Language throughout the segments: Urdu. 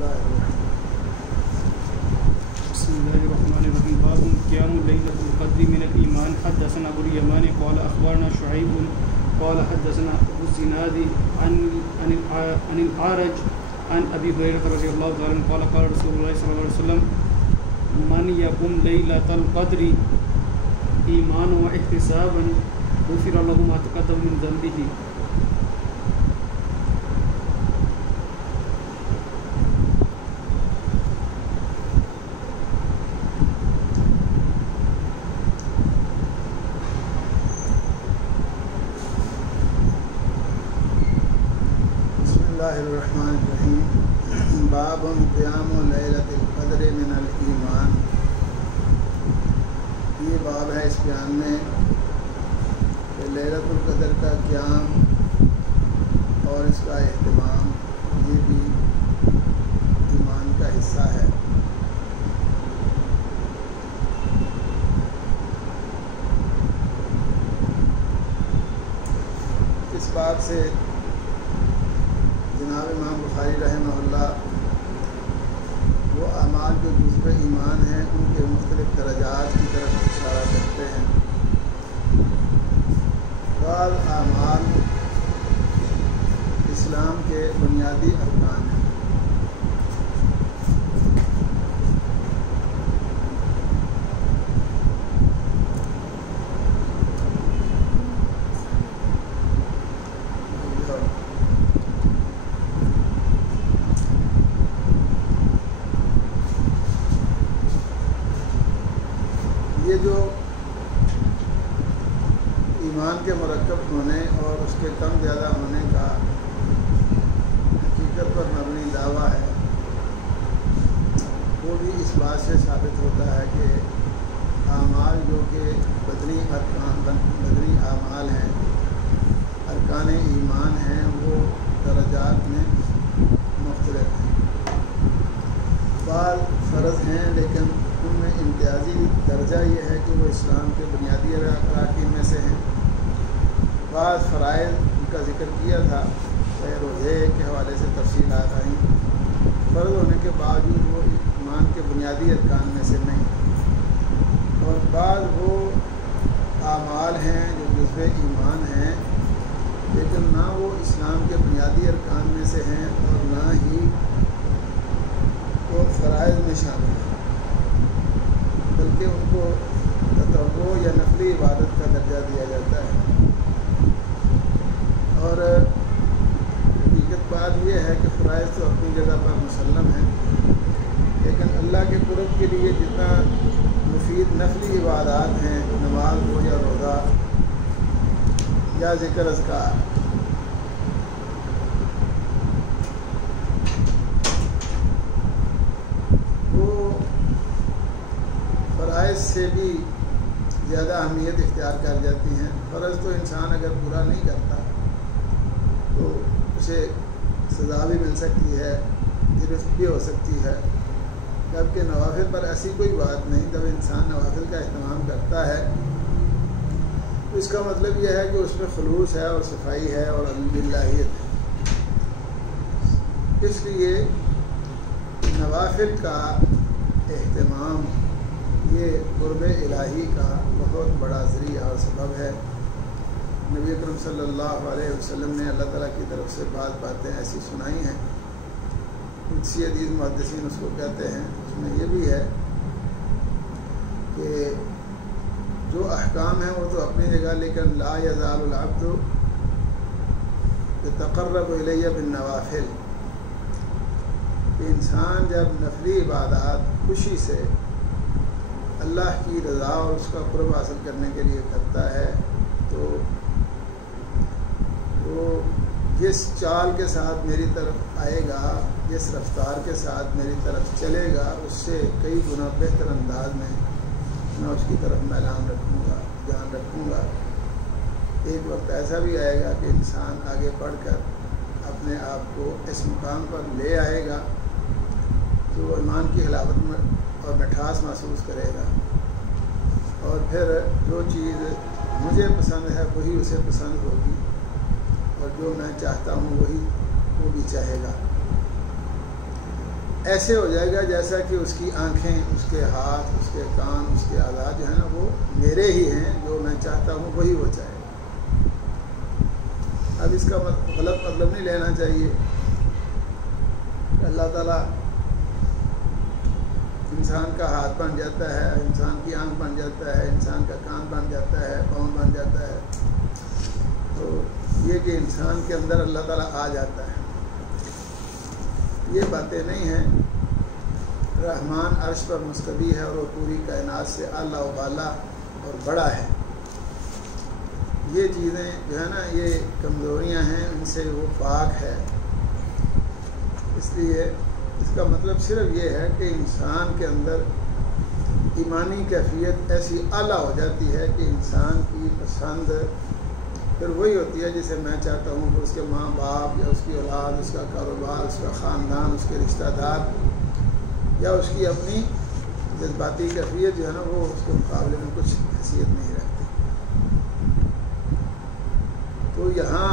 بسم الله الرحمن الرحيم. باب قيام ليلة القدر من الإيمان. حدثنا أبو اليمان قال أخبرنا شعيب قال حدثنا أبو الزناد عن الأعرج عن أبي هريرة رضي الله تعالى عنه قال قال رسول الله صلى الله عليه وسلم من يقم ليلة القدر إيمانا واحتسابا غفر له ما تقدم من ذنبه. الرحمن الرحیم. باب قیام لیلۃ القدر من الایمان. یہ باب ہے اس بیان میں کہ لیلۃ القدر کا قیام اور اس کا اہتمام یہ بھی ایمان کا حصہ ہے. اس بات سے جناب امام بخاری رحمہ اللہ وہ اعمال جو جزو ایمان ہیں ان کے مختلف درجات کی طرف اشارہ کرتے ہیں. بعض اعمال اسلام کے بنیادی ارکان ہیں. یہ جو ایمان کے مرکب ہونے اور اس کے کم زیادہ ہونے کا حقیقت پر مبنی دعویٰ ہے وہ بھی اس بات سے ثابت ہوتا ہے کہ اعمال جو کہ بدنی اعمال ہیں، ارکان ایمان ہیں، وہ درجات میں مختلف ہیں. بعض فرض ہیں لیکن ان میں امتیازی درجہ یہ ہے کہ وہ اسلام کے بنیادی اراکین میں سے ہیں. بعض فرائض ان کا ذکر کیا تھا، روزے کے حوالے سے تفصیلات آئیں. فرض ہونے کے باوجود وہ ایمان کے بنیادی ارکان میں سے نہیں. اور بعض وہ اعمال ہیں جو جزو ایمان ہیں لیکن نہ وہ اسلام کے بنیادی ارکان میں سے ہیں اور نہ ہی وہ فرائض میں شامل ہیں، بلکہ ان کو تطوع یا نفلی عبادت کا درجہ دیا جاتا ہے. اور حقیقت بات یہ ہے کہ فرائض تو اپنی جگہ پر مسلم ہیں، لیکن اللہ کے قرب کے لیے جتنا مفید نفلی عبادات ہیں، نماز ہو یا روزہ یا ذکر اذکار، فرائض سے بھی زیادہ اہمیت اختیار کر جاتی ہیں. فرض تو انسان اگر پورا نہیں کرتا تو اسے سزا بھی مل سکتی ہے، گرفت بھی ہو سکتی ہے، جبکہ نوافل پر ایسی کوئی بات نہیں. جب انسان نوافل کا اہتمام کرتا ہے تو اس کا مطلب یہ ہے کہ اس میں خلوص ہے اور صفائی ہے اور اللہیت ہے. اس لیے نوافل کا اہتمام یہ قرب الہی کا بہت بڑا ذریعہ اور سبب ہے. نبی اکرم صلی اللہ علیہ وسلم نے اللہ تعالیٰ کی طرف سے بعض باتیں ایسی سنائی ہیں، قدسی حدیث محدثین اس کو کہتے ہیں. اس میں یہ بھی ہے کہ جو احکام ہیں وہ تو اپنی جگہ، لیکن لا یزال العبد یتقرب الی بالنوافل. انسان جب نفلی عبادات خوشی سے اللہ کی رضا اور اس کا قرب حاصل کرنے کے لیے کرتا ہے تو وہ جس چال کے ساتھ میری طرف آئے گا، جس رفتار کے ساتھ میری طرف چلے گا، اس سے کئی گنا بہتر انداز میں میں اس کی طرف میلان رکھوں گا، دھیان رکھوں گا. ایک وقت ایسا بھی آئے گا کہ انسان آگے بڑھ کر اپنے آپ کو اس مقام پر لے آئے گا کہ وہ ایمان کی حلاوت میں اور مٹھاس محسوس کرے گا، اور پھر جو چیز مجھے پسند ہے وہی اسے پسند ہوگی، اور جو میں چاہتا ہوں وہی وہ بھی چاہے گا. ایسے ہو جائے گا جیسا کہ اس کی آنکھیں، اس کے ہاتھ، اس کے کان، اس کے اعضاء جو ہیں نا وہ میرے ہی ہیں، جو میں چاہتا ہوں وہی وہ چاہے گا۔ اب اس کا غلط مطلب نہیں لینا چاہیے کہ اللہ تعالیٰ انسان کا ہاتھ بن جاتا ہے، انسان کی آنکھ بن جاتا ہے، انسان کا کان بن جاتا ہے، پاؤں بن جاتا ہے، تو یہ کہ انسان کے اندر اللہ تعالیٰ آ جاتا ہے، یہ باتیں نہیں ہیں۔ رحمان عرش پر مستوی ہے اور وہ پوری کائنات سے اعلیٰ و بالا اور بڑا ہے۔ یہ چیزیں جو ہے نا یہ کمزوریاں ہیں، ان سے وہ پاک ہے۔ اس لیے اس کا مطلب صرف یہ ہے کہ انسان کے اندر ایمانی کیفیت ایسی اعلیٰ ہو جاتی ہے کہ انسان کی پسند پھر وہی ہوتی ہے جسے میں چاہتا ہوں کہ اس کے ماں باپ یا اس کی اولاد، اس کا کاروبار، اس کا خاندان، اس کے رشتہ دار یا اس کی اپنی جذباتی کیفیت جو ہے نا وہ اس کے مقابلے میں کچھ حیثیت نہیں رکھتی۔ تو یہاں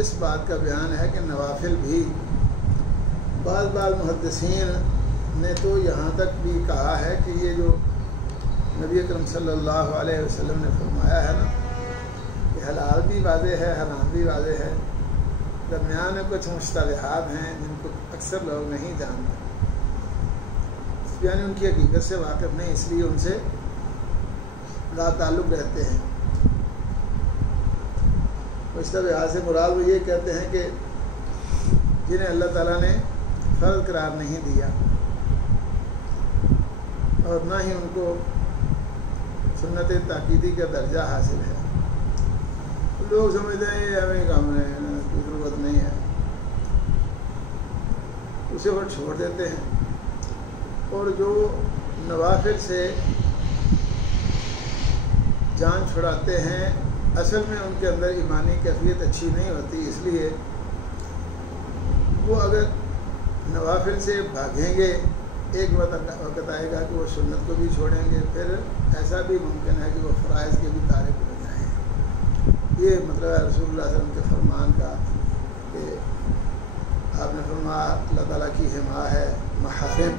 اس بات کا بیان ہے کہ نوافل بھی بعض محدثین نے تو یہاں تک بھی کہا ہے کہ یہ جو نبی اکرم صلی اللہ علیہ وسلم نے فرمایا ہے نا کہ حلال بھی واضح ہے، حرام بھی واضح ہے، درمیان میں کچھ مشتبہات ہیں جن کو اکثر لوگ نہیں جانتے، یعنی ان کی حقیقت سے واقف نہیں، اس لیے ان سے لا تعلق رہتے ہیں۔ مشتبہات سے مراد وہ یہ کہتے ہیں کہ جنہیں اللہ تعالیٰ نے فرض قرار نہیں دیا اور نہ ہی ان کو سنت تاکیدی کا درجہ حاصل ہے، لوگ سمجھتے ہیں یہ ہمیں کام ہے، کوئی ضرورت نہیں ہے، اسے وہ چھوڑ دیتے ہیں۔ اور جو نوافل سے جان چھڑاتے ہیں اصل میں ان کے اندر ایمانی کیفیت اچھی نہیں ہوتی، اس لیے وہ اگر نوافل سے بھاگیں گے ایک وقت آئے گا کہ وہ سنت کو بھی چھوڑیں گے، پھر ایسا بھی ممکن ہے کہ وہ فرائض کے بھی تارک ہو جائیں۔ یہ مطلب ہے رسول اللہ علیہ وسلم کے فرمان کا کہ آپ نے فرمایا اللہ تعالیٰ کی حما ہے محارم،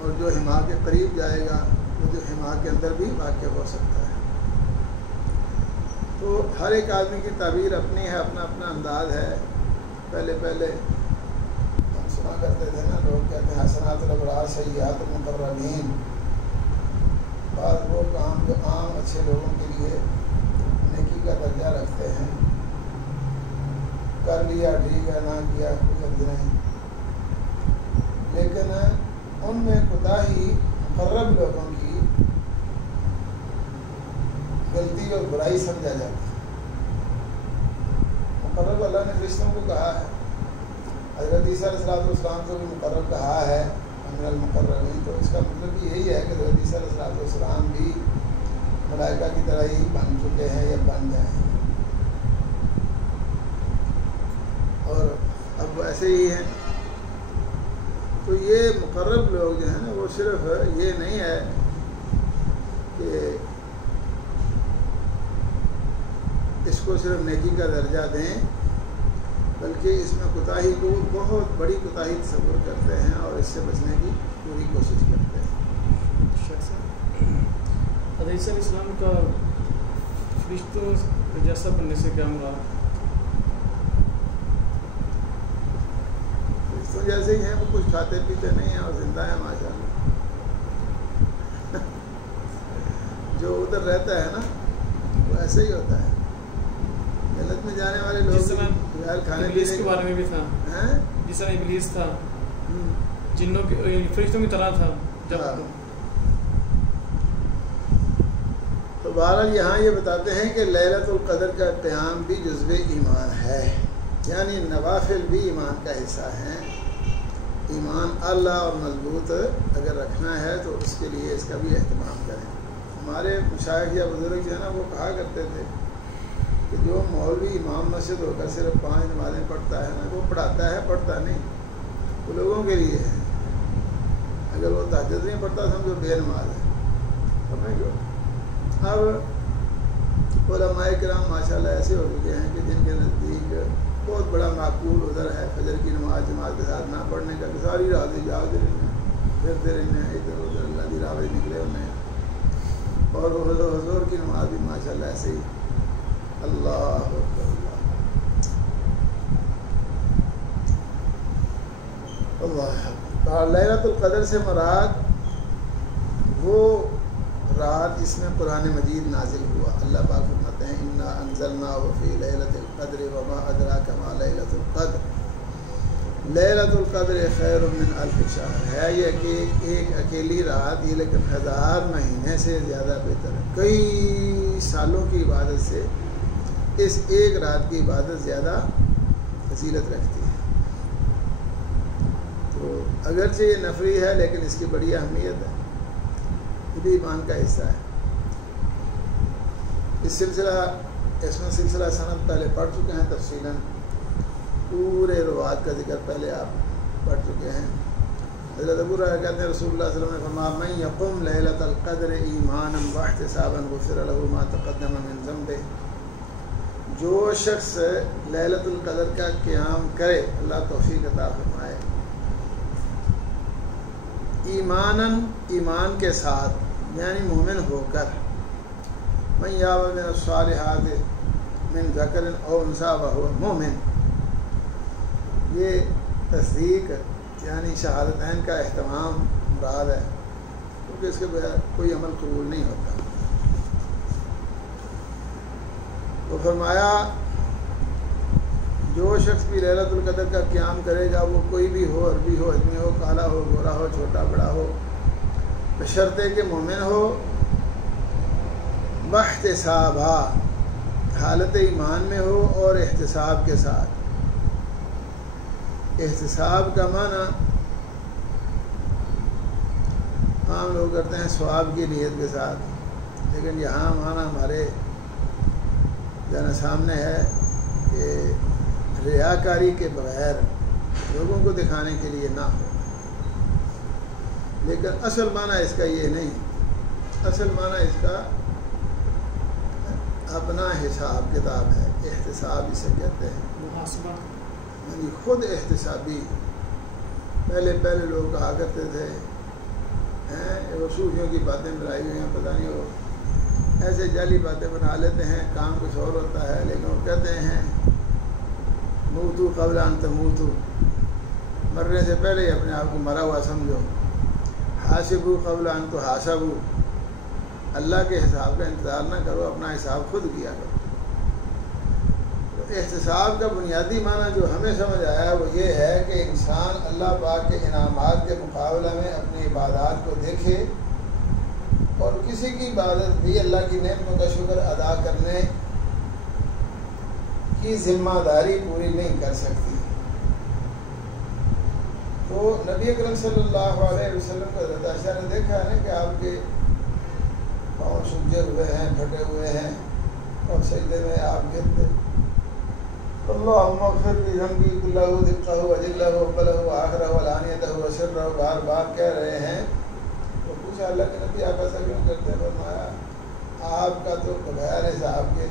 اور جو حما کے قریب جائے گا وہ جو حما کے اندر بھی واقع ہو سکتا ہے۔ تو ہر ایک آدمی کی تعبیر اپنی ہے، اپنا اپنا انداز ہے۔ پہلے ہم سنا کرتے تھے نا، لوگ کہتے ہیں حسنات الابرار سیئات المقربین، بعض وہ کام جو عام اچھے لوگوں کے لیے نیکی کا درجہ رکھتے ہیں، کر لیا ٹھیک ہے، نہ کیا کوئی حرج نہیں، لیکن ان میں کوتاہی مقرب لوگوں کی غلطی اور برائی سمجھا جاتا ہے۔ مقرب اللہ نے فرشتوں کو کہا ہے، حضرت عیسیٰ علیہ السلام کو بھی مقرب کہا ہے من المقربین، تو اس کا مطلب یہی ہے کہ حضرت عیسیٰ علیہ السلام بھی ملائکہ کی طرح ہی بن چکے ہیں یا بن جائیں گے، اور اب وہ ایسے ہی ہیں۔ تو یہ مقرب لوگ جو ہیں نا وہ صرف یہ نہیں ہے کہ اس کو صرف نیکی کا درجہ دیں، بلکہ اس میں کوتاہی کو بہت بڑی کوتاہی تصور کرتے ہیں اور اس سے بچنے کی پوری کوشش کرتے ہیں۔ حضرت عیسیٰ علیہ السلام کا فرشتوں جیسا بننے سے کیا مراد؟ فرشتوں جیسے ہی ہیں، وہ کچھ کھاتے پیتے نہیں ہیں اور زندہ ہیں ماشاءاللہ۔ جو ادھر رہتا ہے نا وہ ایسے ہی ہوتا ہے۔ جنت میں جانے والے لوگ بغیر کھانے پینے کے بارے میں بھی تھا، جس طرح ابلیس تھا جنوں کی فرشتوں کی طرح تھا جب تو بہرحال یہاں یہ بتاتے ہیں کہ لیلۃ القدر کا قیام بھی جزو ایمان ہے، یعنی نوافل بھی ایمان کا حصہ ہیں۔ ایمان اللہ اور مضبوط اگر رکھنا ہے تو اس کے لیے اس کا بھی اہتمام کریں۔ ہمارے مشائخ یا بزرگ جو ہے نا وہ کہا کرتے تھے کہ جو مولوی امام مسجد ہو کر صرف 5 نمازیں پڑھتا ہے نا، وہ پڑھاتا ہے پڑھتا نہیں، وہ لوگوں کے لیے ہے۔ اگر وہ تہجد نہیں پڑھتا سمجھو بے نماز ہے، سمجھ گئے۔ اب علماء کرام ماشاءاللہ ایسے ہو چکے ہیں کہ جن کے نزدیک بہت بڑا معقول عذر ہے فجر کی نماز جماعت کے ساتھ نہ پڑھنے کا، کہ ساری رات جاگتے رہنا، پھرتے رہنا ادھر ادھر، اللہ کی راہ نکلے ہونے ہیں۔ اور حضور کی نماز بھی ماشاء اللہ ایسے ہی، اللہ اکبر اللہ اکبر۔ لیلۃ القدر سے مراد وہ رات جس میں قرآن مجید نازل ہوا۔ اللہ پاک فرماتے ہیں انا انزلناہ فی لیلۃ القدر وما ادراک ما لیلۃ القدر لیلۃ القدر خیر من الف شہر۔ ہے یہ کہ ایک اکیلی رات یہ لیکن 1000 مہینے سے زیادہ بہتر ہے، کئی سالوں کی عبادت سے اس ایک رات کی عبادت زیادہ فضیلت رکھتی ہے۔ تو اگرچہ یہ نفری ہے لیکن اس کی بڑی اہمیت ہے، یہ بھی ایمان کا حصہ ہے۔ اس میں سلسلہ سند پہلے پڑھ چکے ہیں تفصیلاً، پورے روایت کا ذکر پہلے آپ پڑھ چکے ہیں۔ حضرت ابو ہریرہ کہتے ہیں رسول اللہ صلی اللہ علیہ وسلم نے فرمایا من یقم لیلۃ القدر ایمانا واحتسابا غفر له ما تقدم من ذنبه۔ جو شخص لیلۃ القدر کا قیام کرے، اللہ توفیق عطا فرمائے، ایمان کے ساتھ یعنی مومن ہو کر، من یعمل من الصالحات من ذکر او انثی وہو مومن، یہ تصدیق یعنی شہادتین کا اہتمام مراد ہے، کیونکہ اس کے بغیر کوئی عمل قبول نہیں ہوتا۔ تو فرمایا جو شخص بھی لیلۃ القدر کا قیام کرے گا، وہ کوئی بھی ہو، عربی ہو، اجمی ہو، کالا ہو، گورا ہو، چھوٹا بڑا ہو، بشرطے کہ مومن ہو، باحتسابا حالت ایمان میں ہو اور احتساب کے ساتھ۔ احتساب کا معنی عام لوگ کرتے ہیں ثواب کی نیت کے ساتھ، لیکن یہاں معنی ہمارے جانا سامنے ہے کہ ریاکاری کے بغیر، لوگوں کو دکھانے کے لیے نہ ہو۔ لیکن اصل معنی اس کا یہ نہیں، اصل معنی اس کا اپنا حساب کتاب ہے، احتساب اسے کہتے ہیں، محاسبہ، یعنی خود احتسابی۔ پہلے لوگ کہا کرتے تھے وہ صوفیوں کی باتیں بنائی ہوئی ہیں، پتہ نہیں وہ ایسے جعلی باتیں بنا لیتے ہیں، کام کچھ اور ہوتا ہے، لیکن وہ کہتے ہیں موتو قبل ان تموتو، مرنے سے پہلے ہی اپنے آپ کو مرا ہوا سمجھو، حاسبو قبل ان تحاسبو، اللہ کے حساب کا انتظار نہ کرو، اپنا حساب خود کیا کرو۔ تو احتساب کا بنیادی معنی جو ہمیں سمجھ آیا وہ یہ ہے کہ انسان اللہ پاک کے انعامات کے مقابلہ میں اپنی عبادات کو دیکھے اور کسی کی عبادت بھی اللہ کی نعمتوں کا شکر ادا کرنے کی ذمہ داری پوری نہیں کر سکتی۔ تو نبی اکرم صلی اللہ علیہ وسلم کو حضرت عائشہ نے دیکھا ہے نا کہ آپ کے پاؤں سجے ہوئے ہیں، پھٹے ہوئے ہیں، اور سجدے میں آپ گرتے اللہم اغفر لی ذنبی کلہ دقہ وجلہ وقبلہ وآخرہ ولانیتہ وسرہ، بار بار کہہ رہے ہیں۔ تو پوچھا اللہ کے نبی آپ ایسا کیوں کرتے ہیں؟ فرمایا آپ کا تو بغیر حساب کے،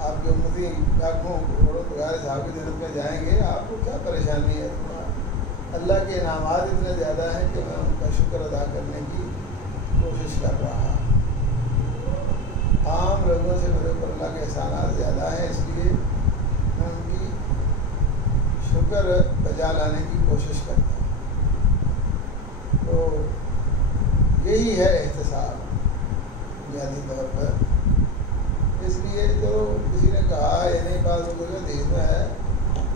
آپ کے امتی لاکھوں کروڑوں بغیر حساب کے جنت میں جائیں گے، آپ کو کیا پریشانی ہے؟ اللہ کے انعامات اتنے زیادہ ہیں کہ میں ان کا شکر ادا کرنے کی کوشش کر رہا۔ عام لوگوں سے میرے اوپر اللہ کے احسانات زیادہ ہیں، اس لیے میں ان کی شکر بجا لانے کی کوشش کرتا ہوں۔ تو یہی ہے احتساب بنیادی طور پر۔ اس لیے جو کسی نے کہا یعنی بات جو حدیث میں ہے،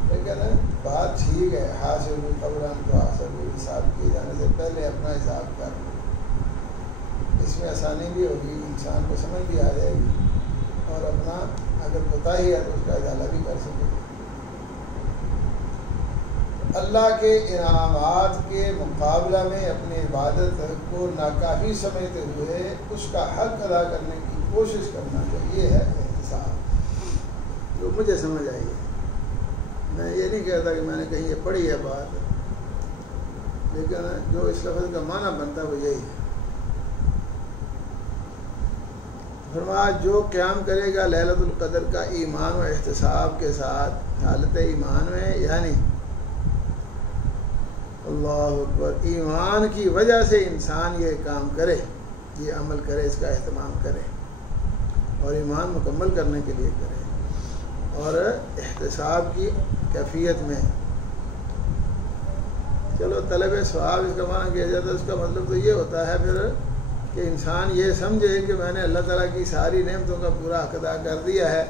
لیکن بات ٹھیک ہے، حاسب قبل ان تحاسب، حساب کیے جانے سے پہلے اپنا حساب کر لو، اس میں آسانی بھی ہوگی، انسان کو سمجھ بھی آ جائے گی، اور اپنا اگر کوتاہی ہے تو اس کا ازالہ بھی کر سکے گا۔ اللہ کے انعامات کے مقابلہ میں اپنی عبادت کو ناکافی سمجھتے ہوئے اس کا حق ادا کرنے کی کوشش کرنا چاہیے، ہے احتساب، جو مجھے سمجھ آئی ہے۔ میں یہ نہیں کہتا کہ میں نے کہیں یہ پڑھی ہے بات، لیکن جو اس لفظ کا معنی بنتا ہے وہ یہی ہے۔ فرمایا جو قیام کرے گا لیلۃ القدر کا ایمان و احتساب کے ساتھ، حالت ایمان میں، یعنی اللہ اکبر، ایمان کی وجہ سے انسان یہ کام کرے، یہ عمل کرے، اس کا اہتمام کرے اور ایمان مکمل کرنے کے لیے کرے، اور احتساب کی کیفیت میں۔ چلو طلب ثواب اس کا معنی کیا جاتا ہے، اس کا مطلب تو یہ ہوتا ہے پھر کہ انسان یہ سمجھے کہ میں نے اللہ تعالیٰ کی ساری نعمتوں کا پورا حق ادا کر دیا ہے،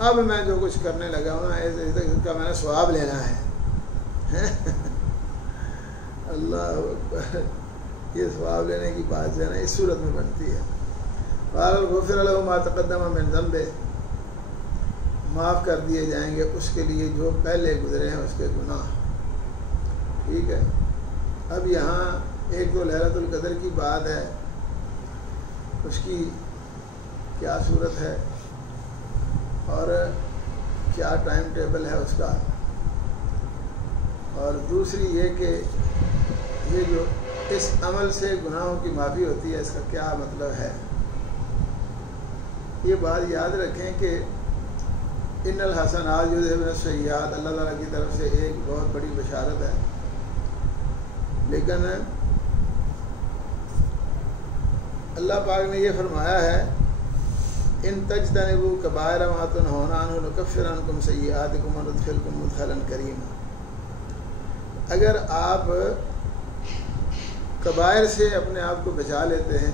اب میں جو کچھ کرنے لگا ہوں اس کا میں نے ثواب لینا ہے۔ اللہ اکبر، یہ ثواب لینے کی بات جو ہے نا اس صورت میں بنتی ہے۔ غفر له ما تقدم من ذنبه، معاف کر دیے جائیں گے اس کے لیے جو پہلے گزرے ہیں اس کے گناہ۔ ٹھیک ہے، اب یہاں ایک تو لیلۃ القدر کی بات ہے، اس کی کیا صورت ہے اور کیا ٹائم ٹیبل ہے اس کا، اور دوسری یہ کہ یہ جو اس عمل سے گناہوں کی معافی ہوتی ہے اس کا کیا مطلب ہے۔ یہ بات یاد رکھیں کہ ان الحسنات یذھبن السیئات اللہ تعالیٰ کی طرف سے ایک بہت بڑی بشارت ہے، لیکن اللہ پاک نے یہ فرمایا ہے ان تجتنبوا کبائر ما تنہون عنہ نکفر عنکم سیئاتکم وندخلکم مدخلا کریما۔ اگر آپ کبائر سے اپنے آپ کو بچا لیتے ہیں،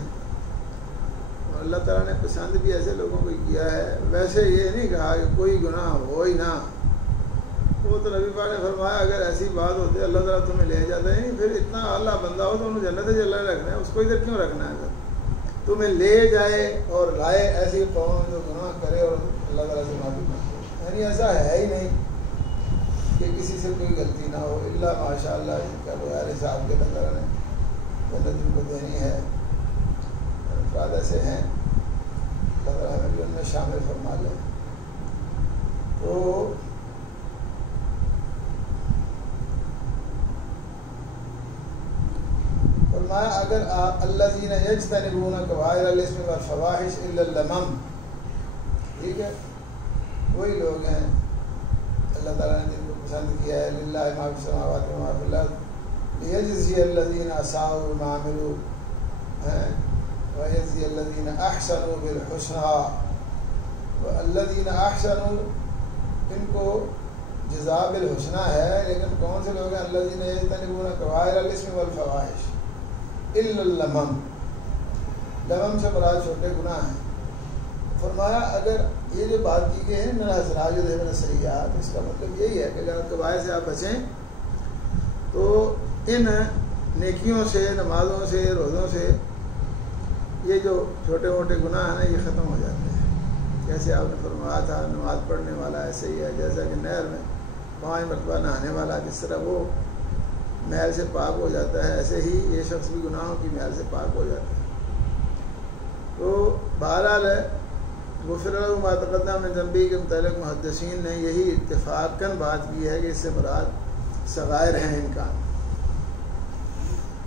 اور اللہ تعالیٰ نے پسند بھی ایسے لوگوں کو کیا ہے، ویسے یہ نہیں کہا کہ کوئی گناہ ہو ہی نہ، وہ تو نبی پاک نے فرمایا اگر ایسی بات ہوتی ہے اللہ تعالیٰ تمہیں لے جاتا ہے، نہیں پھر اتنا اعلیٰ بندہ ہو تو انہوں جنت جلال رکھنا ہے، اس کو ادھر کیوں رکھنا ہے؟ تمہیں لے جائے اور لائے ایسی قوم جو گناہ کرے اور اللہ تعالیٰ سے معافی مانگے، یعنی ایسا ہے ہی نہیں کہ کسی سے کوئی غلطی نہ ہو، الا ماشاء اللہ جن کا بغیر حساب کے اللہ تعالیٰ نے جنت ان کو دینی ہے، افراد ایسے ہیں، اللہ تعالیٰ ہمیں بھی ان میں شامل فرما لے۔ تو فرمایا اگر آپ الذین یجتنبون کبائر الاثم والفواحش الا اللمم، ٹھیک ہے، وہی لوگ ہیں اللہ تعالیٰ نے جن کو پسند کیا ہے، للہ ما فی السماوات و ما فی الارض لیجزی الذین اساءوا بما عملوا ویجزی الذین احسنوا بالحسنى، والذین احسنوا ان کو جزاء بالحسنى ہے، لیکن کون سے لوگ ہیں؟ الذین یجتنبون کبائر الاثم والفواحش الا اللمم، لمم سے مراد چھوٹے گناہ ہیں۔ فرمایا اگر یہ جو بات کی گئی ہے من الحسنات یذھبن السیئات، اس کا مطلب یہی ہے کہ اگر کبائر سے آپ بچیں تو ان نیکیوں سے، نمازوں سے، روزوں سے یہ جو چھوٹے موٹے گناہ ہیں نا یہ ختم ہو جاتے ہیں۔ جیسے آپ نے فرمایا تھا نماز پڑھنے والا ایسے ہی ہے، جیسا کہ نہر میں 5 مرتبہ نہانے والا جس طرح وہ میل سے پاک ہو جاتا ہے، ایسے ہی یہ شخص بھی گناہوں کی میل سے پاک ہو جاتا ہے۔ تو بہرحال غفر له ما تقدم من ذنبه کے متعلق محدثین نے یہی اتفاقاً بات کی ہے کہ اس سے مراد صغائر ہیں ان کا۔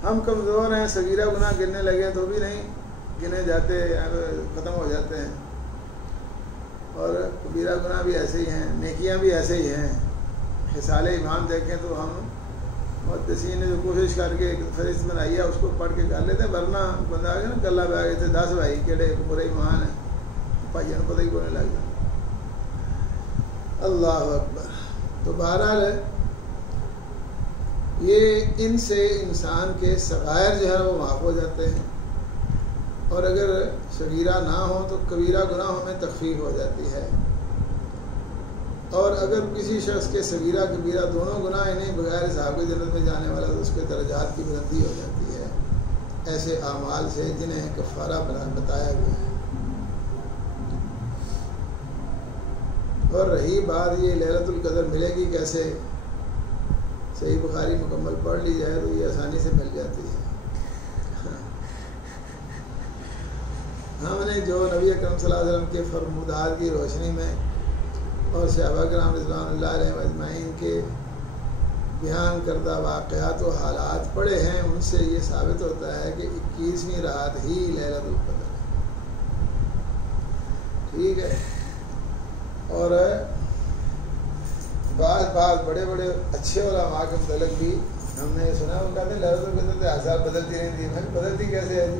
ہم کمزور ہیں، صغیرہ گناہ گننے لگے تو بھی نہیں گنے جاتے، ختم ہو جاتے ہیں، اور کبیرہ گناہ بھی ایسے ہی ہیں، نیکیاں بھی ایسے ہی ہیں۔ خصال ایمان دیکھیں تو ہم محدثین نے جو کوشش کر کے ایک فہرست بنائی ہے اس کو پڑھ کے کر لیتے ہیں، ورنہ بندہ آ گیا نا کلہ پہ آ گئے تھے 10 بھائی کہڑے برے ایمان ہیں، بھائی نے پتہ ہی کونے لگ جائے۔ اللہ اکبر۔ تو بہرحال یہ ان سے انسان کے صغائر جو ہے وہ معاف ہو جاتے ہیں، اور اگر صغیرہ نہ ہو تو کبیرہ گناہوں میں تخفیف ہو جاتی ہے، اور اگر کسی شخص کے صغیرہ کبیرہ دونوں گناہ نہیں بغیر حساب کے جنت میں جانے والا تو اس کے درجات کی بلندی ہو جاتی ہے ایسے اعمال سے جنہیں کفارہ بتایا گیا ہے۔ اور رہی بات یہ لیلۃ القدر ملے گی کیسے، صحیح بخاری مکمل پڑھ لی جائے تو یہ آسانی سے مل جاتی ہے۔ ہم نے جو نبی اکرم صلی اللہ علیہ وسلم کے فرمودات کی روشنی میں اور صحابہ کرام رضوان اللہ علیہ اجمعین کے بیان کردہ واقعات و حالات پڑھے ہیں، ان سے یہ ثابت ہوتا ہے کہ 21ویں رات ہی لیلۃ القدر ہے، ٹھیک ہے۔ اور بعض بڑے بڑے اچھے علماء کے متعلق بھی ہم نے سنا، وہ کہتے ہیں لہلۃ القدر تو ہر سال بدلتی رہتی ہے. میں بدلتی کیسے ہے جی؟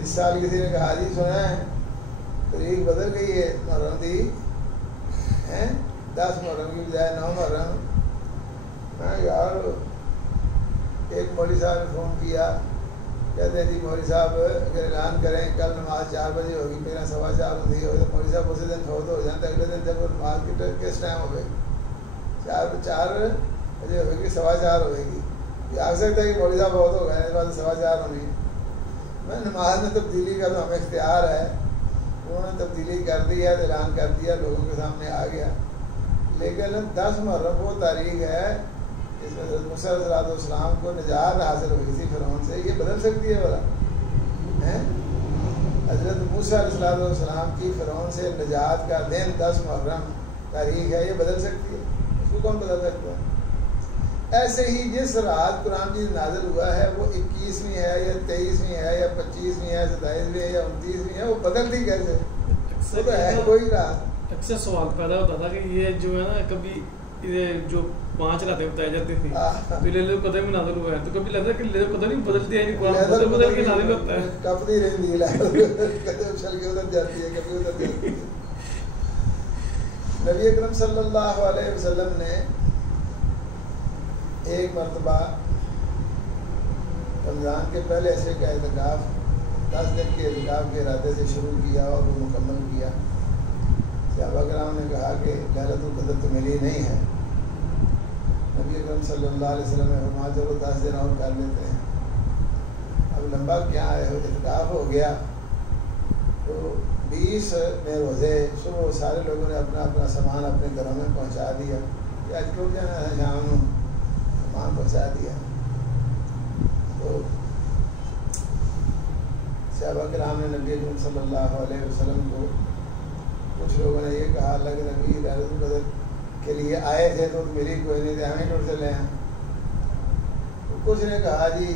اس سال کسی نے کہا جی سنا ہے تاریخ بدل گئی ہے محرم دی، 10 محرم کی بجائے 9 محرم. میں یار ایک مولوی صاحب نے فون کیا، کہتے ہیں جی مولوی صاحب اگر اعلان کریں کل نماز 4 بجے ہوگی، میرا 4:15 ہوتی ہے، مولوی صاحب اسی دن فوت ہو جاتے، اگلے دن جب نماز کی کس ٹائم ہوگی؟ 4 بجے ہوگی، 4:15 ہوئے گی. یہ آ سکتا ہے کہ مولوی صاحب فوت ہو گئے، اس بعد 4:15 ہونی ہے. میں نماز میں تبدیلی کا تو ہمیں اختیار ہے، انہوں نے تبدیلی کر دی ہے، اعلان کر دیا، لوگوں کے سامنے آ گیا. لیکن 10 محرم وہ تاریخ ہے جس میں حضرت موسیٰ علیہ السلام کو نجات حاصل ہوئی تھی فرعون سے. یہ بدل سکتی ہے بھلا؟ حضرت موسیٰ علیہ السلام کی فرعون سے نجات کا دن 10 محرم تاریخ ہے، یہ بدل سکتی ہے؟ اس کو کون بدل سکتا ہے؟ ایسے ہی جس رات قرآن کی نازل ہوا ہے وہ 21ویں ہے یا 23ویں ہے یا 25ویں ہے، 27ویں ہے یا 29ویں ہے، وہ بدلتی کیسے؟ وہ تو ہے کوئی رات. اکثر سوال پیدا ہوتا تھا کہ یہ جو ہے نا، کبھی یہ جو 5 راتیں بتائی جاتی تھی تو لیلۃ القدر میں نازل ہوا ہے، تو کبھی لگتا ہے کہ لیلۃ القدر نہیں بدلتی ہے، قرآن بدل کے نازل ہوتا ہے. کب نہیں رہتی ہے، چل کے ادھر جاتی ہے، کبھی ادھر جاتی ہے. نبی اکرم صلی اللہ علیہ وسلم نے ایک مرتبہ رمضان کے پہلے عشرے کا اعتکاف 10 دن کے اعتکاف کے ارادے سے شروع کیا اور وہ مکمل کیا. صحابہ کرام نے کہا کہ لہلۃ القدر تو ملی نہیں ہے. نبی اکرم صلی اللہ علیہ وسلم نے فرمایا چلو 10 دن اور کر لیتے ہیں. اب لمبا کیا ہے، اعتکاف ہو گیا تو 20 میں روزے. صبح سارے لوگوں نے اپنا اپنا سامان اپنے گھروں میں پہنچا دیا کہ آج ٹوٹ جانا ہے، شام کو سامان پہنچا دیا. تو صحابہ کرام نے نبی اکرم صلی اللہ علیہ وسلم کو، کچھ لوگوں نے یہ کہا اللہ کے نبی لہلۃ القدر کے لیے آئے تھے تو ملی کوئی نہیں تھے، ہمیں ٹوٹ چلے ہیں. کچھ نے کہا جی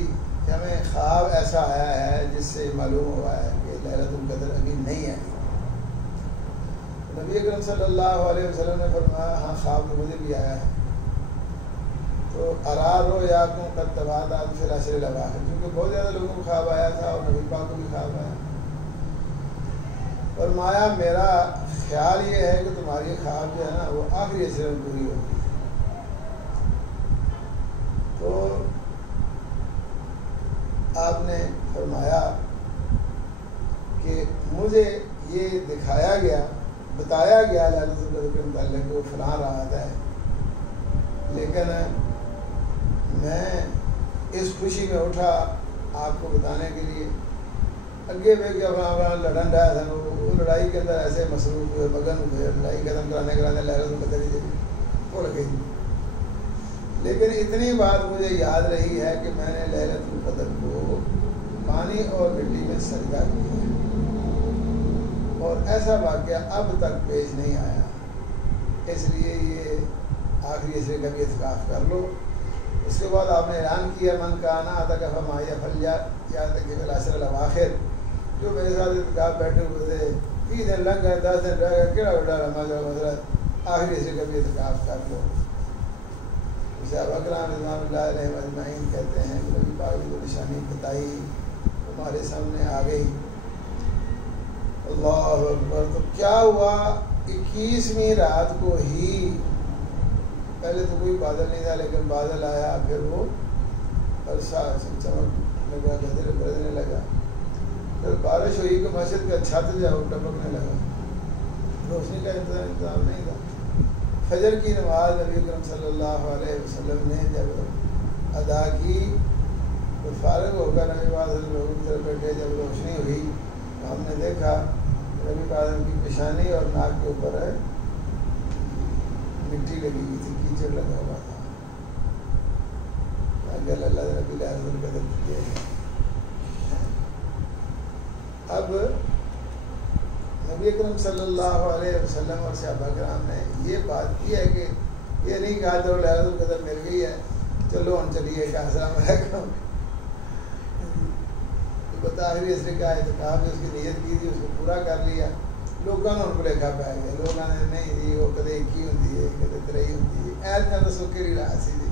کہ ہمیں خواب ایسا آیا ہے جس سے معلوم ہوا ہے کہ لہلۃ القدر ابھی نہیں آئی. نبی اکرم صلی اللہ علیہ وسلم نے فرمایا ہاں خواب تو مجھے بھی آیا ہے. تو ارادو یا کم قد تبادات فی العشر الاواخر، کیونکہ بہت زیادہ لوگوں کو خواب آیا تھا اور نبی پاک کو بھی خواب آیا. فرمایا میرا خیال یہ ہے کہ تمہاری خواب جو ہے نا وہ آخری عشرے میں پوری ہوگی. تو آپ نے فرمایا کہ مجھے یہ دکھایا گیا، بتایا گیا لہلۃ القدر کے متعلق کہ وہ فلاں رات ہے، لیکن میں اس خوشی میں اٹھا آپ کو بتانے کے لیے. اگے بھی کیا فلاں لڑن رہا تھا، وہ لڑائی کے اندر ایسے مصروف ہوئے، مگن ہوئے، لڑائی ختم کرانے لہلۃ القدر ہی بھول گئی. لیکن اتنی بات مجھے یاد رہی ہے کہ میں نے لہلۃ القدر کو پانی اور مٹی میں سجدہ کیا ہے، اور ایسا واقعہ اب تک پیش نہیں آیا. اس لیے یہ آخری عشرے کا بھی اعتکاف کر لو. اس کے بعد آپ نے اعلان کیا من کانا اعتکف معی فلیعتکف العشر الاواخر، جو میرے ساتھ اعتکاف بیٹھے ہوئے تھے 30 دن لگ گئے، 10 دن رہ گئے، کیڑا بڑا حضرت آخری عشرے کا بھی اعتکاف کر لو. صحابہ کرام رضوان اللہ علیہم اجمعین کہتے ہیں کہ نبی پاک کی نشانی بتائی ہمارے سامنے آ گئی. اللہ اکبر. تو کیا ہوا، 21ویں رات کو ہی، پہلے تو کوئی بادل نہیں تھا لیکن بادل آیا، پھر وہ عرصہ چمک لگا، بدر گرجنے لگا، پھر بارش ہوئی کہ مسجد کا چھت جو ہے وہ ٹپکنے لگا. روشنی کا انتظام نہیں تھا. فجر کی نماز نبی اکرم صلی اللہ علیہ وسلم نے جب ادا کی تو فارغ ہو کر نبی پاک لوگوں کی طرف بیٹھے. جب روشنی ہوئی تو ہم نے دیکھا نبی پاک کی پیشانی اور ناک کے اوپر مٹی لگی ہوئی تھی، کیچڑ لگا ہوا تھا. اللہ نبی لہلۃ القدر کیے. اب نبی اکرم صلی اللہ علیہ وسلم اور صحابہ کرام نے یہ بات کی ہے کہ یہ نہیں کہا چلو لہلۃ القدر مل گئی ہے چلو ہم چلیے کہ السلام علیکم. آخری عشرے کا اعتکاف جو اس کی نیت کی تھی اس کو پورا کر لیا. لوگوں نے بھلیکھا پی گیا، لوگوں نے نہیں جی وہ کدے ایک ہی ہوتی ہے کدے ترئی ہوتی ہے، ایسا دسو کہڑی راہ سی جی۔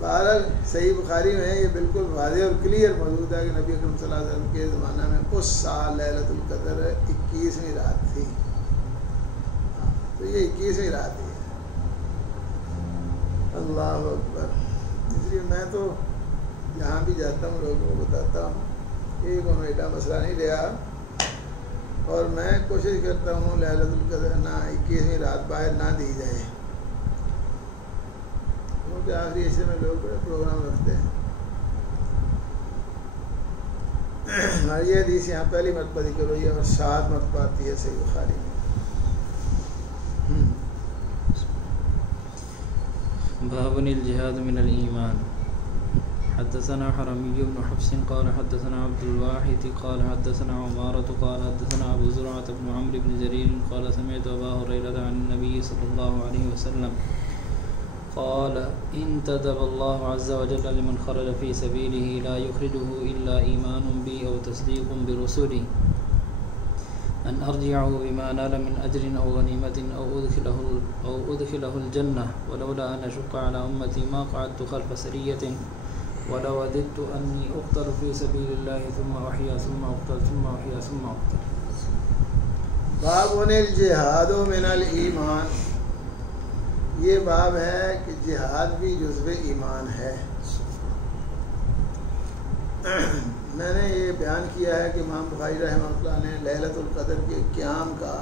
بہرحال صحیح بخاری میں یہ بالکل واضح اور کلیئر موجود ہے کہ نبی اکرم صلی اللہ علیہ وسلم کے زمانہ میں اس سال لیلۃ القدر 21ویں رات تھی، تو یہ 21ویں رات تھی۔ اللہ اکبر۔ اس لیے میں تو جہاں بھی جاتا ہوں لوگوں کو بتاتا ہوں کہ کوئی ایڈا مسئلہ نہیں رہا، اور میں کوشش کرتا ہوں لیلۃ القدر نہ 21ویں رات باہر نہ دی جائے، کیونکہ آخری حصے میں لوگ بڑے پروگرام رکھتے ہیں۔ اور یہ حدیث یہاں پہلی مرتبہ ذکر ہوئی ہے اور 7 مرتبہ آتی ہے صحیح بخاری میں۔ باب الجهاد من الإيمان. حدثنا حرمي بن حفص قال حدثنا عبد الواحد قال حدثنا عمارة قال حدثنا أبو زرعة بن عمرو بن جرير قال سمعت أبا هريرة عن النبي صلى الله عليه وسلم قال انتدب الله عز وجل لمن خرج في سبيله لا يخرجه إلا إيمان بي أو تصديق برسلي أن أرجعه بما نال من أجر أو غنيمة أو أدخله الجنة ولولا أن أشق على أمتي ما قعدت خلف سرية ولو وددت أني أقتل في سبيل الله ثم أحيا ثم أقتل ثم أحيا ثم أقتل۔ باب الجہاد من الایمان، یہ باب ہے کہ جہاد بھی جزو ایمان ہے۔ میں نے یہ بیان کیا ہے کہ امام بخاری رحمہ اللہ نے لیلۃ القدر کے قیام کا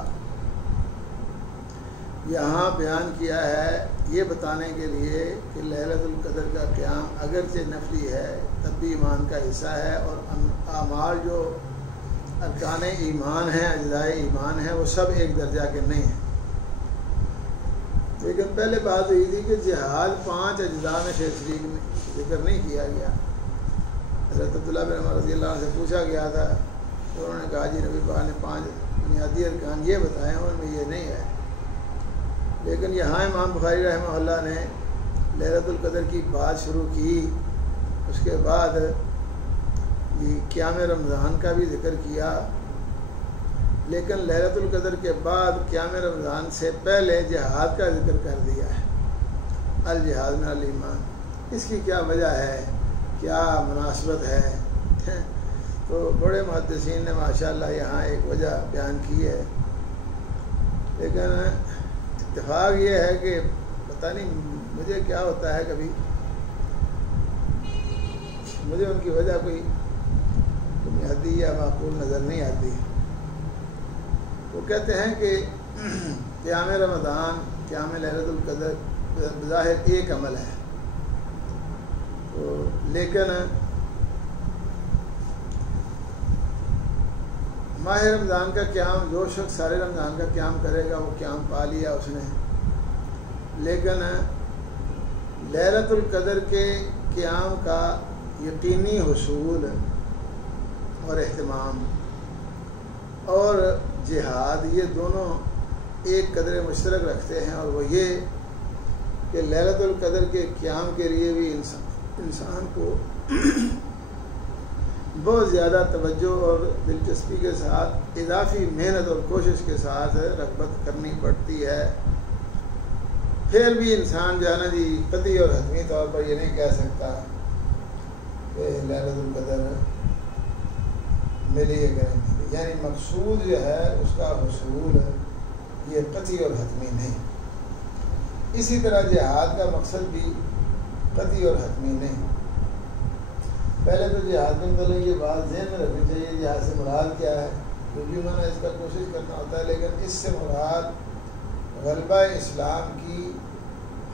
یہاں بیان کیا ہے یہ بتانے کے لیے کہ لیلۃ القدر کا قیام اگرچہ نفلی ہے تب بھی ایمان کا حصہ ہے، اور اعمال جو ارکان ایمان ہیں اجزائے ایمان ہیں وہ سب ایک درجہ کے نہیں ہیں۔ لیکن پہلے بات ہوئی تھی کہ جہاد 5 اجزاء میں شریک میں ذکر نہیں کیا گیا۔ حضرت عبداللہ بن عمر رضی اللہ عنہ سے پوچھا گیا تھا تو انہوں نے کہا جی نبی پاک نے 5 بنیادی ارکان یہ بتائے ہیں، ان میں یہ نہیں ہے۔ لیکن یہاں امام بخاری رحمہ اللہ نے لیلۃ القدر کی بات شروع کی، اس کے بعد یہ قیام رمضان کا بھی ذکر کیا، لیکن لیلۃ القدر کے بعد قیام رمضان سے پہلے جہاد کا ذکر کر دیا ہے، الجہاد من الایمان۔ اس کی کیا وجہ ہے، کیا مناسبت ہے؟ تو بڑے محدثین نے ماشاءاللہ یہاں ایک وجہ بیان کی ہے، لیکن اتفاق یہ ہے کہ پتہ نہیں مجھے کیا ہوتا ہے، کبھی مجھے ان کی وجہ کوئی بنیادی یا معقول نظر نہیں آتی۔ وہ کہتے ہیں کہ قیام رمضان، قیام لیلۃ القدر بظاہر ایک عمل ہے، تو لیکن ماہ رمضان کا قیام جو شخص سارے رمضان کا قیام کرے گا وہ قیام پا لیا اس نے، لیکن لیلۃ القدر کے قیام کا یقینی حصول اور اہتمام اور جہاد یہ دونوں ایک قدر مشترک رکھتے ہیں، اور وہ یہ کہ لیلۃ القدر کے قیام کے لیے بھی انسان کو بہت زیادہ توجہ اور دلچسپی کے ساتھ اضافی محنت اور کوشش کے ساتھ رغبت کرنی پڑتی ہے۔ پھر بھی انسان جو ہے نا جی قطعی اور حتمی طور پر یہ نہیں کہہ سکتا کہ لیلۃ القدر ملی ہے کہ نہیں ملی، یعنی مقصود جو ہے اس کا حصول یہ قطعی اور حتمی نہیں۔ اسی طرح جہاد کا مقصد بھی قطعی اور حتمی نہیں۔ پہلے تو جہاد کے متعلق یہ بات ذہن میں رکھنی چاہیے، جہاد سے مراد کیا ہے، جو بھی میں نے اس کا کوشش کرنا ہوتا ہے، لیکن اس سے مراد غلبہ اسلام کی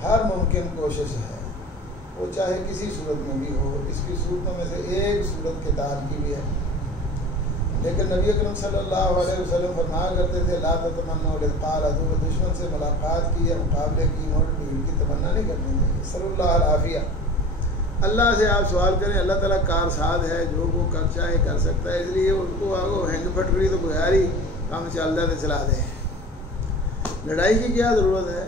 ہر ممکن کوشش ہے، وہ چاہے کسی صورت میں بھی ہو۔ اس کی صورتوں میں سے ایک صورت قتال کی بھی ہے، لیکن نبی اکرم صلی اللہ علیہ وسلم فرمایا کرتے تھے لا تتمنوا لقاء العدو، دشمن سے ملاقات کی یا مقابلے کی موٹ بھیڑ کی تمنا نہیں کرنی چاہیے۔ صلی اللہ العافیہ، اللہ سے آپ سوال کریں، اللہ تعالیٰ کارساز ہے، جو وہ کر چاہے کر سکتا ہے، اس لیے اس کو آگو ہینگ پھٹ گئی تو بغیر ہی کام چل رہا تو چلا دیں، لڑائی کی کیا ضرورت ہے۔